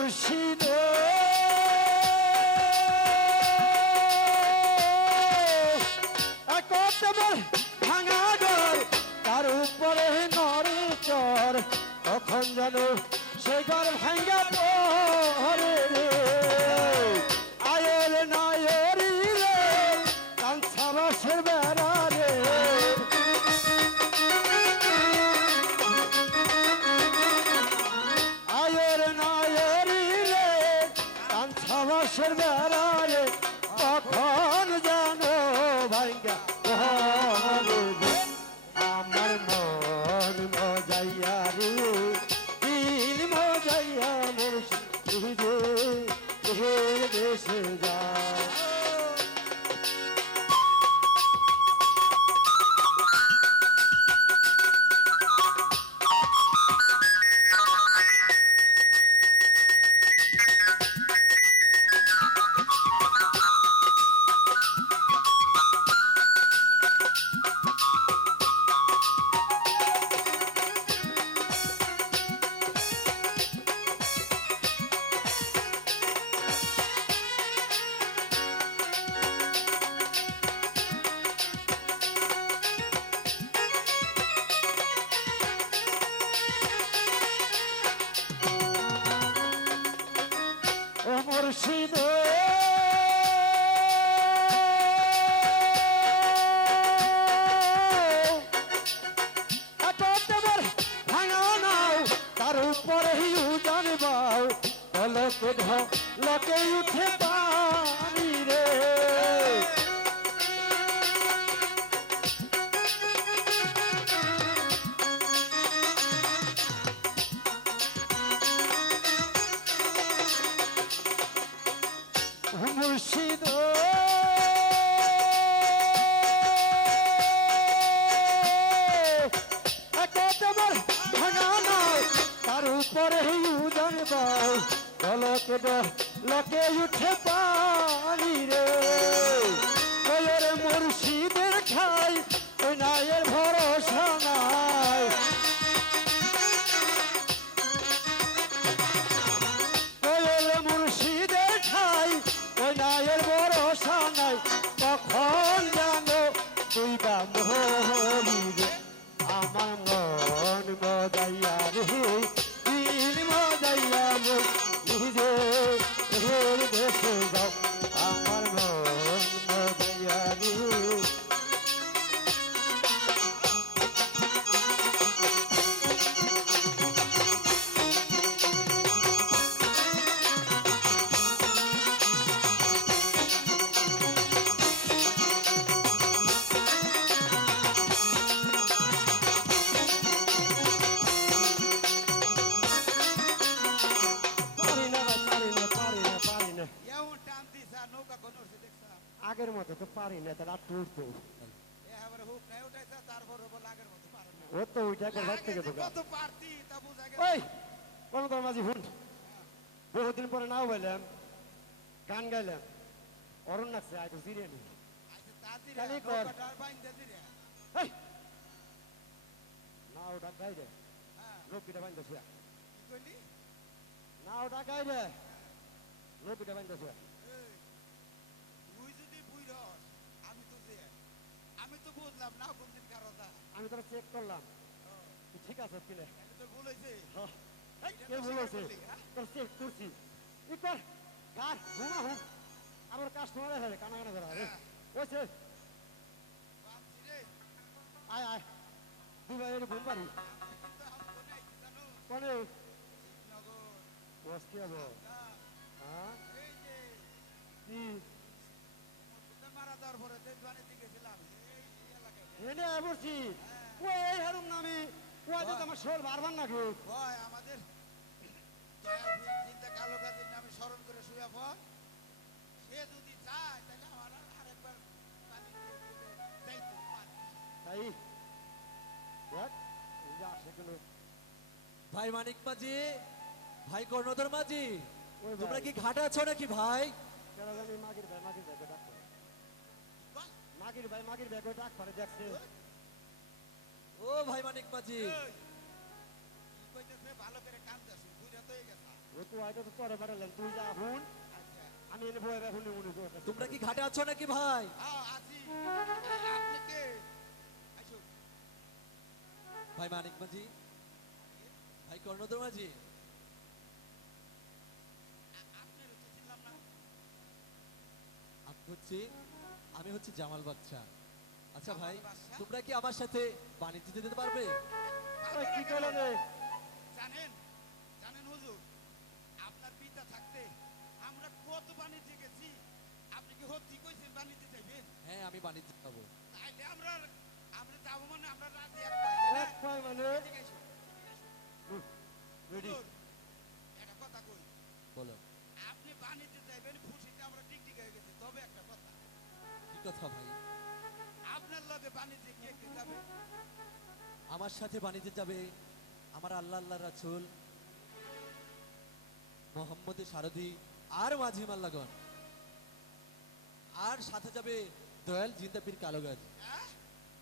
মুর্শিদ ভাঙা ঘর তার উপরে নরে চর তখন যেন সে ঘর ভাঙ্গা পড়ে রে আয়ের নায়েরি রে কাঞ্চা বাসের বেড়া রে আয়ের নায়েরি রে কাঞ্চা বাসের বেড়া রে তখন যেন ভাঙ্গা আমার মন মজাইয়া রে দিল মজাইয়া মুর্শিদ দেশে যা মুর্শিদ ভাঙা নাও তার উপরে উজান বাও লকে লকে উঠে পানি রে মুর্শিদ ভাঙা নাও তার উপরে উজান বাও লকে লকে উঠে পানি রে ওর মুর্শিদের খাই ওই নায়ের ভরসা নাই মুর্শিদের খাই ওই নায়ের ভরসা নাই তখন জানো তুই বা মরিবে আমার মন মজাইয়া রে দিল মজাইয়া নিজে দেশে যাও আমার মন মজাইয়া রে আগের মতো তো পারি না তারা টুটতো ও তো ওইটা ঘর থেকে ওই কোন তোর মাঝি হুন বহুদিন পরে নাও বললাম গান গাইলাম অরণ নাচছে আয় তো জিরে নি না ওটা গাই রে লোকটা বাইন্দা শুয়া না ওটা গাই রে লোকটা বাইন্দা শুয়া আমি তো বুঝলাম না কোন দিন কারণটা আমি তোরা চেক করলাম ঠিক আছে কিলে তো ভুল হয়েছে কে ভুল হয়েছে তোর চেক করছি ই কর কার ঘুমা হুম আবার কাস্টমার হলে কানা কানা করা রে ওইছে আয় আয় তুই ভাই ঘুম পারি কোনে বসতে হবো হ্যাঁ কি মারা দেওয়ার পরে দেশবাণী দিকে গেছিলাম এনে বলছি ওই এই হারুম নামে ওই যে আমার শোল বারবার নাকি ভয় আমাদের চিন্তা কালো কাজের নামে স্মরণ করে শুয়ে পর সে যদি চায় তাহলে আমার আরেকবার পানি যাইতে পারে তাই দেখ এই যে আসে গেল ভাই মানিক মাঝি ভাই কর্ণধর মাঝি ওই তোমরা ভাই কি ঘাটে আছো নাকি ভাই কেন জানি মাগির ভাই ডাক করে মাগির ভাই ডাক করে দেখছে ও ভাই মানিক মাঝি কি কইতেছে ভালো করে কান দাসি বুঝা তো গেছা ও তো আইটা তো তোরে পাঠালেন তুই যা হুন আচ্ছা আমি এনে বয়ে এখন মনে করি তোমরা কি ঘাটে আছো নাকি ভাই? হ্যাঁ আছি আপনি কে আইসো ভাই মানিক মাঝি, ভাই কর্ণধর মাঝি। আপনার তো চিনলাম না আমি হচ্ছি জামাল বাদশা। আচ্ছা ভাই, জামাল বাদশা? তোমরা কি আমার সাথে বাণিজ্য যেতে পারবে? ওই কি কইলো রে জানেন জানেন হুজুর আপনার পিতা থাকতে আমরা কত বাণিজ্যে গেছি আপনি কি হত্যি কইছেন বাণিজ্যে যাইবেন হ্যাঁ, আমি বাণিজ্য যাবো। তাইলে আমরা আমরা যাবো মানে আমরা রাজি এক পাই তাই না? এক পাই মানে এদিকে আইসো, রেডি হুজুর, একটা কথা কই বলো, আপনি বাণিজ্যে যাইবেন খুশিতে আমরা টিকটিক হয়ে গেছি তবে একটা কথা কি কথা ভাই? আপনার লগে বাণিজ্যে কে কে যাবে আমার সাথে বাণিজ্যে যাবে আমার আল্লাহ রাসূল মোহাম্মদ সারদি আর মাঝি মাল্লাগণ, আর সাথে যাবে দয়াল জিন্দাপির কালো গাছ। হ্যাঁ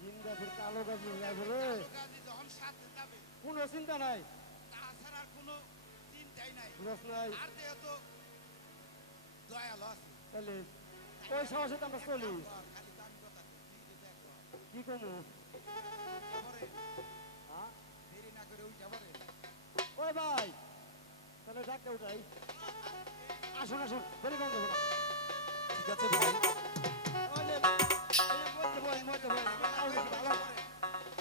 জিন্দা ফির কালো গাছ নিয়ে যাবো রে কাজী যখন সাথে যাবে কোনো চিন্তা নাই তাছাড়া আর কোনো চিন্তাই নাই বুঝছ নাই আর যেহেতু দয়াল আছে তাহলে ওই সাহসে তো আমরা চলি খালি দামি কথা কই, কি যে দেখো কি কমু এবারে হ্যাঁ দেরি না করে উঠে পড়ে ওই ভাই তাহলে ডাকতে উঠাই আসুন আসুন দেরি কম দেবো না ঠিক আছে ভাই, ওই মধ্যে বল ভালো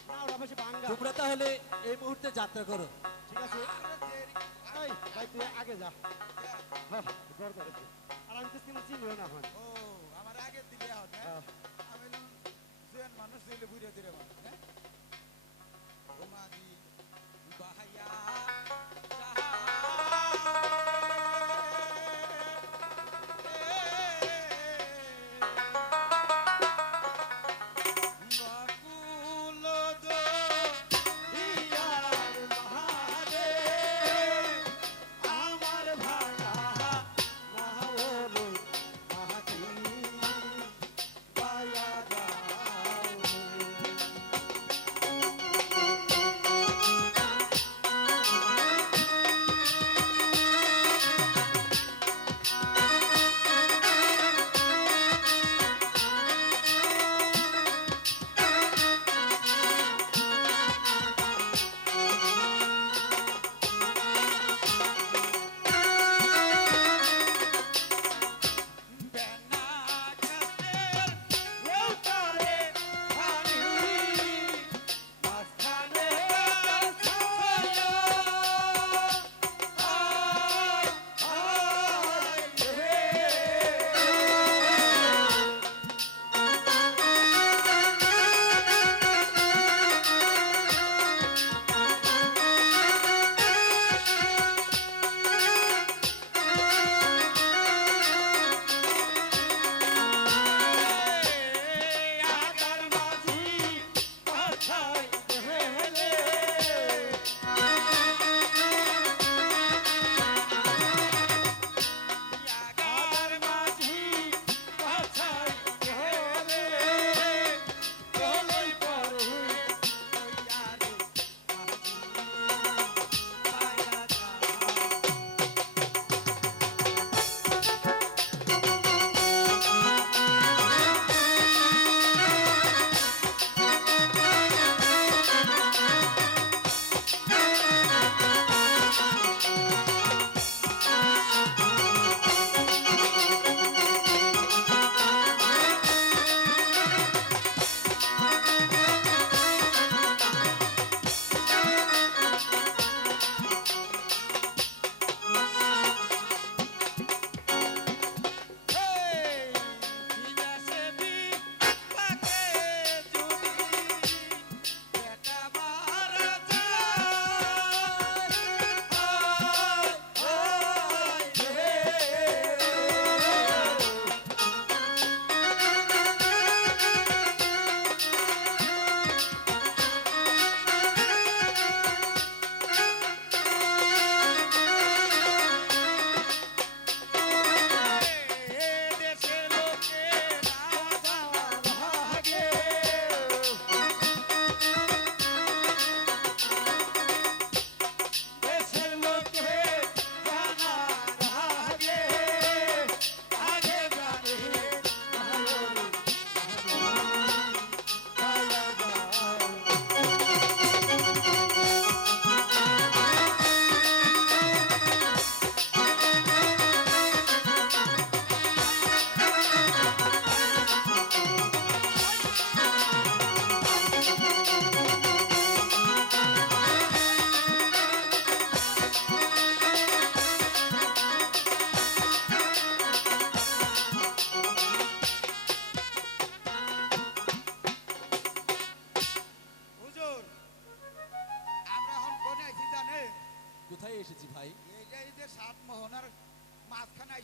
না ওরা বেশি ভাঙ্গা তোমরা তাহলে এই মুহূর্তে যাত্রা করো। ঠিক আছে এই ভাই তুই আগে যা হ্যাঁ দরকার আছে আর আমি তো চিনিও না এখন ও আমার আগে দিলে হন হ্যাঁ আমি জেন মানুষ দিলে বুঝে দিলে মানুষ হ্যাঁ ও মাঝি বাহাইয়া আমার ভাঙা না হলো মাটি বায়া যাও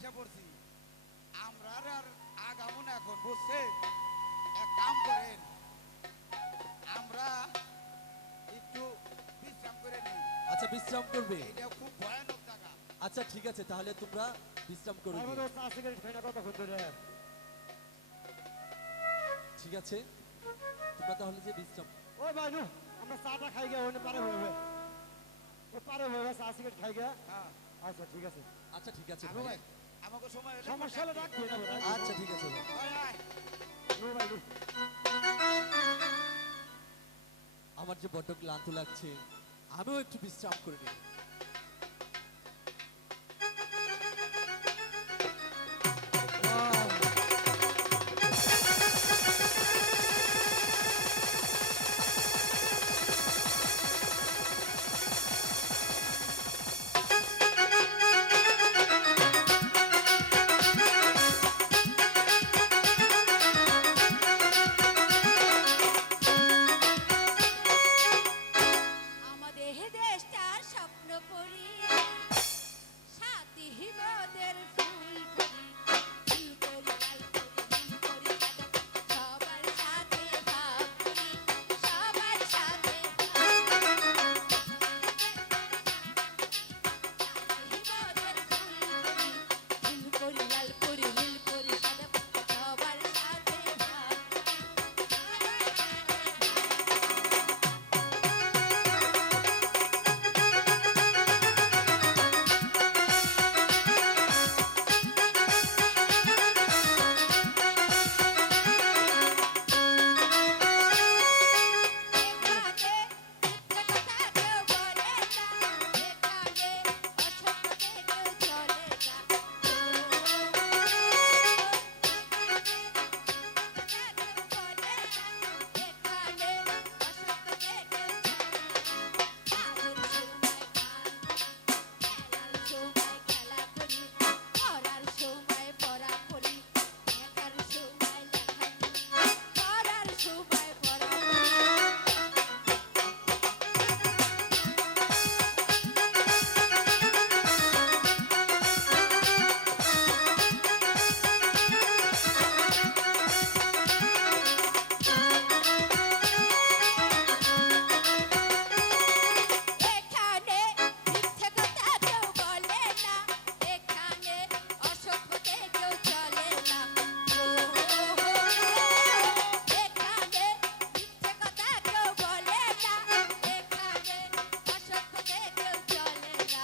আইসা পড়ছি আমরা আর আগামো না এখন বুঝছেন এক কাম করেন আমরা একটু বিশ্রাম করে নেই আচ্ছা বিশ্রাম করবে এটা খুব ভয়ানক জায়গা আচ্ছা ঠিক আছে তাহলে তোমরা বিশ্রাম করবে আমার তো চা সিগারেট খাই না কতক্ষণ ধরে ঠিক আছে তোমরা তাহলে যে বিশ্রাম ওই ভাই নু আমরা চাটা খাই গিয়া ওনে পারে হবে ও পারে হবে চা সিগারেট খাই গিয়া হ্যাঁ আচ্ছা ঠিক আছে আচ্ছা ঠিক আছে আবু ভাই ভাই আমাকে সময় হলে সমস্যা হলে রাখবি না ভাই আচ্ছা ঠিক আছে ভাই ভাই আয়। নু ভাই নু আমার যে বড্ড ক্লান্ত লাগছে আমিও একটু বিশ্রাম করে নিই আমাদের দেশটার স্বপ্ন পরি সাথী হিমদের ফুল করি ফুল করি লাল করি নীল করি সাদা সবার সাথে ভাব করি সবার সাথে হিমদের ফুল করি লাল করি নীল করি সাদা সবার সাথে ভাব এখানে মিথ্যে কথা কেউ বলে না এখানে অসত্যকে কেউ চলে না এখানে অসত্যকে কেউ খেলার সময় খেলা করি পড়ার সময় পড়া করি লেখার সময় লেখা পড়ার সময় পড়া করি এখানে মিথ্যে কথা কেউ বলে না এখানে অসত্যকে কেউ চলে না এখানে মিথ্যে কথা কেউ বলে না এখানে অসত্যকে কেউ চলে না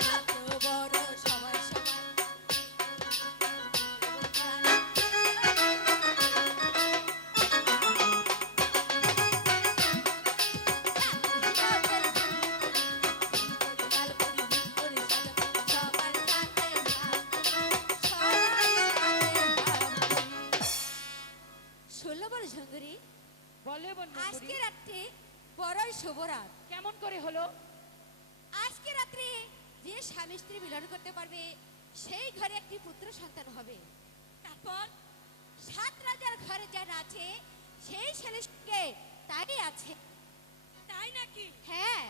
ছোট বড় সবাই সমান ষোলো বড় ঝঙ্গুরি বলে বন্ধু আজকে রাত্রে বড়ই শুভরাত কেমন করে হলো আজকে রাত্রে যে স্বামী স্ত্রী মিলন করতে পারবে সেই ঘরে একটি পুত্র সন্তান হবে তারপর সাত রাজার ঘরে যারা আছে সেই ছেলেকে তাই আছে তাই নাকি হ্যাঁ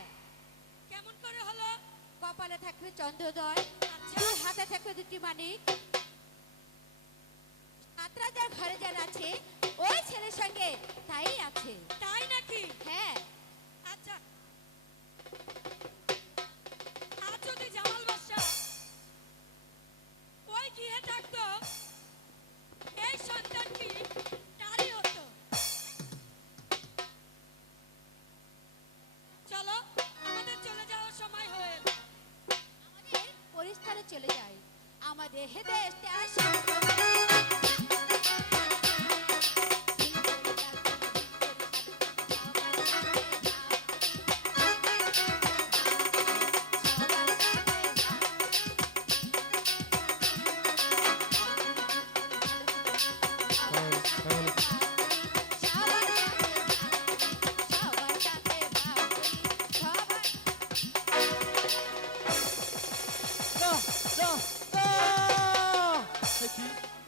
কেমন করে হলো কপালে থাকবে চন্দ্রোদয় আচ্ছা। দুই হাতে থাকবে দুটি মানিক সাত রাজার ঘরে যারা আছে ওই ছেলের সঙ্গে তাই আছে তাই নাকি হ্যাঁ আচ্ছা আর যদি জামাল বাদশা ওই গৃহে থাকতো এই সন্তানটি তারই হতো চলো আমাদের চলে যাওয়ার সময় হয়ে এলো। আমাদের পরিস্থানে চলে যায় আমাদের দেশটা স্বপ্ন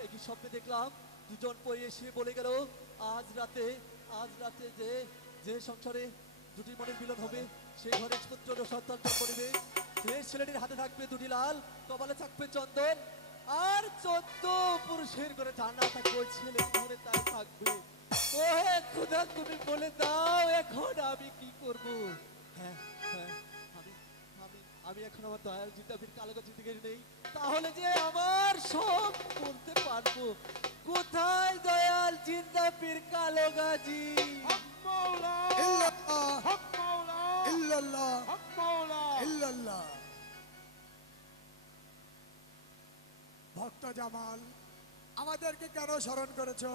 একই স্বপ্নে দেখলাম দুজন পড়ে এসে বলে গেল আজ রাতে যে যে সংসারে দুটি মনের মিলন হবে, সেই ঘরে পুত্র ও সন্তান জন্ম নেবে। সেই ছেলেটির হাতে থাকবে দুটি লাল, কপালে থাকবে চন্দন, আর 14 পুরুষের ঘরে জানা থাকবে, ওই ছেলের ঘরে তাই থাকবে। ও হে খোদা, তুমি বলে দাও এখন আমি কি করব? হ্যাঁ হ্যাঁ, আমি আমি আমি এখন আমার দয়াল জিন্দাবির কালোগাছি থেকে নেই, তাহলে যে আমার সব বলতে পারবো। কোথায় দয়াল জিন্দাবির কালোগাজি? হক মাওলা, ইল্লাল্লাহ হক মাওলা, ইল্লাল্লাহ হক মাওলা। ইল্লাল্লাহ। ভক্ত জামাল, আমাদেরকে কেন স্মরণ করেছো?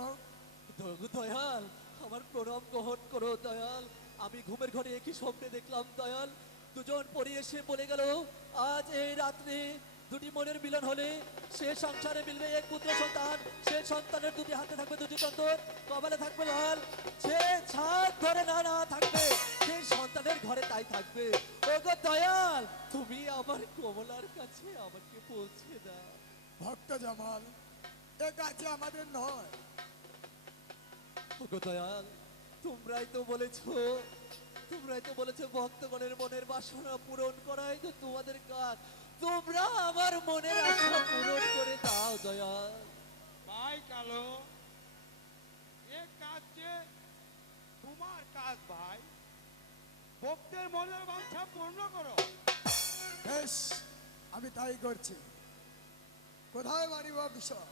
দয়াল, আমার প্রণাম গ্রহণ করো দয়াল। আমি ঘুমের ঘরে একই স্বপ্নে দেখলাম দয়াল, দুজন পরি এসে বলে গেল আজ এই রাত্রে দুটি মনের মিলন হলে সে সংসারে মিলবে এক পুত্র সন্তান, সে সন্তানের দুটি হাতে থাকবে দুটি চন্দন, কপালে থাকবে লাল, সে ছাদ ধরে না না থাকবে, সেই সন্তানের ঘরে তাই থাকবে। ওগো দয়াল, তুমি আমার কমলার কাছে আমাকে পৌঁছে দাও। ভক্ত জামাল, এ কাছে আমাদের নয়। ওগো দয়াল, তোমরাই তো বলেছো ভক্তগণের মনের বাসনা পূরণ করাই তো তোমাদের কাজ। তোমরা আমার মনের আশা পূরণ করে দাও দয়াল। ভাই কালো, এ কাজ যে তোমার কাজ ভাই। ভক্তের মনের বাঞ্ছা পূর্ণ করো। বেশ, আমি তাই করছি। কোথায় মানিব বিষয়?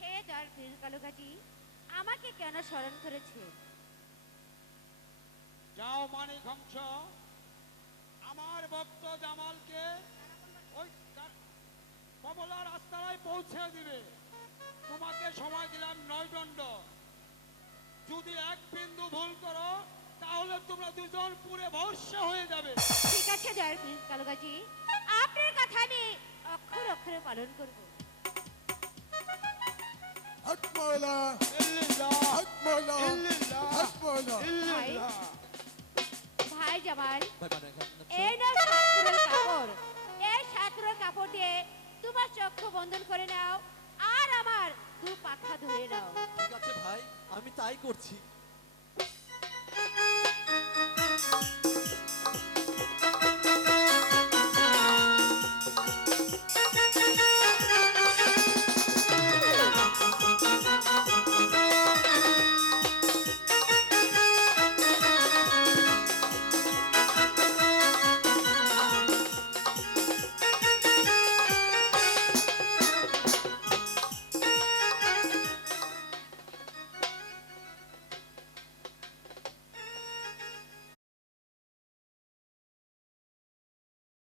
হে দয়াল পীর কালোগাজি, আমাকে কেন স্মরণ করেছে? যাও মানিক হংস, আমার ভক্ত জামালকে ওই কমলার আস্তানায় পৌঁছে দিবে। তোমাকে সময় দিলাম 9 দণ্ড। যদি এক বিন্দু ভুল করো তাহলে তোমরা দুজন পুরে ভস্য হয়ে যাবে। ঠিক আছে দয়াল পীর কালোগাজি, আপনার কথা আমি অক্ষর অক্ষরে পালন করব। হক মাওলা, ইল্লাল্লাহ, হক মাওলা, ইল্লাল্লাহ, হক মাওলা। ইল্লাল্লাহ। ভাই জামাল, ভাই মানে এখন এই নাও সাতপুরের কাপড়। এই সাতপুরের কাপড় দিয়ে তোমার চক্ষু বন্ধন করে নাও আর আমার দু পাখা ধরে নাও। ঠিক আছে ভাই, আমি তাই করছি।